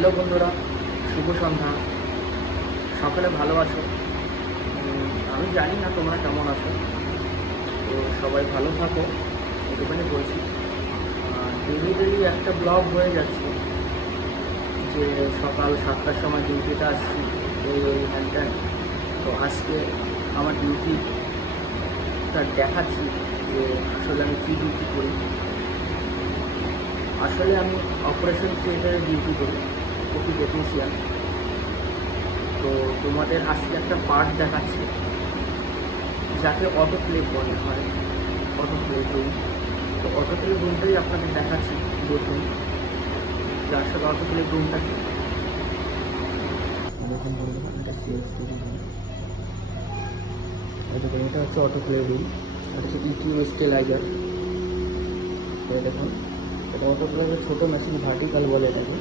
Hello বন্ধুরা, শুভ সন্ধ্যা। সকলে ভালো আছো? আমি জানি না তোমরা কেমন আছো। তো সবাই ভালো থাকো, এটুখানি বলছি। ডেলি ডেলি একটা ব্লগ হয়ে যাচ্ছে যে সকাল 7টার সময় ডিউটিতে আসছি, এই হ্যান। তো আজকে আমার ডিউটিটা দেখাচ্ছি যে আসলে আমি কী ডিউটি করি। আসলে আমি অপারেশন থিয়েটারে ডিউটি করি, ওটি টেকনিশিয়ান। তো তোমাদের আজকে একটা পার্ট দেখাচ্ছি যাকে অটোক্লেভ বলা হয়, অটোক্লেভ রুম। তো অটোক্লেভ রুমটাই আপনাদের দেখাচ্ছি, দেখুন যে আসলে অটোক্লেভ রুমটা কি। দেখুন বন্ধুরা, এটা এটা হচ্ছে অটোক্লেভ রুম, এটা হচ্ছে ইকিউ স্টেলাইজার। তো দেখুন, এটা অটোক্লেভের ছোটো মেশিন, ভার্টিক্যাল বলে এটাকে।